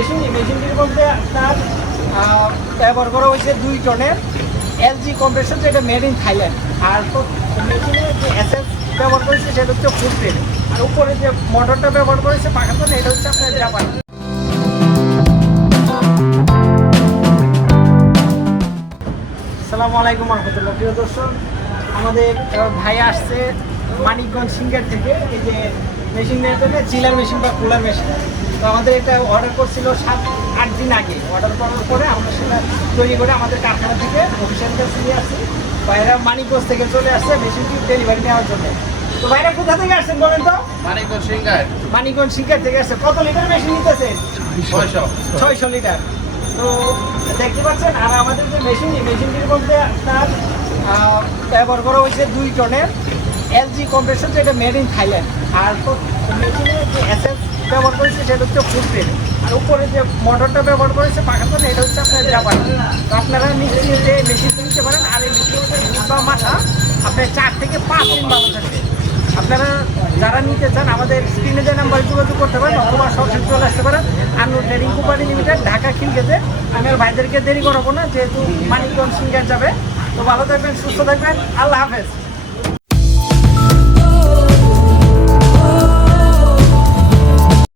Machine এই মেশিনটির মধ্যে আপনার ব্যবহার করা হয়েছে দুই টনের এলজি কম্প্রেসর যেটা মেড ইন থাইল্যান্ড আর তো মেশিনে যে এসএস ব্যবহার করেছে, সেটা হচ্ছে ফুড আর উপরে যে মোটরটা ব্যবহার করেছে পাখাতন এটা হচ্ছে আপনার জাপান সালামু আলাইকুম রহমতুল্লাহ। প্রিয় দর্শক, আমাদের ভাই আসছে মানিকগঞ্জ সিঙ্গার থেকে। এই যে মেশিন নেওয়ার জন্য চিলার মেশিন বা কুলার মেশিন তো আমাদের এটা অর্ডার করছিল সাত আট দিন আগে। অর্ডার করার পরে আমরা সেটা তৈরি করে আমাদের কারখানা থেকে অফিসিয়াল কাছে নিয়ে আসছি। ভাইরা মানিকগঞ্জ থেকে চলে আসছে মেশিনটি ডেলিভারি নেওয়ার জন্য। তো ভাইরা কোথা থেকে আসছেন বলেন তো? মানিকগঞ্জ সিঙ্গার। মানিকগঞ্জ সিঙ্গার থেকে আসছে। কত লিটার মেশিন নিতেছেন? ছয়শো। ছয়শো লিটার তো দেখতে পাচ্ছেন আর আমাদের যে মেশিন মেশিনটির মধ্যে আপনার ব্যবহার করা হয়েছে দুই টনের। এলজি কম্প্রেসর যেটা মেড ইন থাইল্যান্ড আর তো মেশিনে যে এসএস ব্যবহার করেছে, সেটা হচ্ছে ফুড গ্রেড আর উপরে যে মোটরটা ব্যবহার করেছে পাখাতন এটা হচ্ছে আপনার জাপান তো আপনারা নিশ্চিন্তে মেশিন নিতে পারেন। আর এই মেশিনের বা মাথা, আপনার চার থেকে পাঁচ দিন ভালো থাকবে। আপনারা যারা নিতে চান, আমাদের স্ক্রিনে যে নাম্বার যোগাযোগ করতে পারেন, অথবা সরাসরি চলে আসতে পারেন। Annur trading company limited Dhaka খিলগেতে আমি আর ভাইদেরকে দেরি করাবো না, যেহেতু মানিকগঞ্জ সিঙ্গার যাবে। তো ভালো থাকবেন, সুস্থ থাকবেন। আল্লাহ হাফেজ।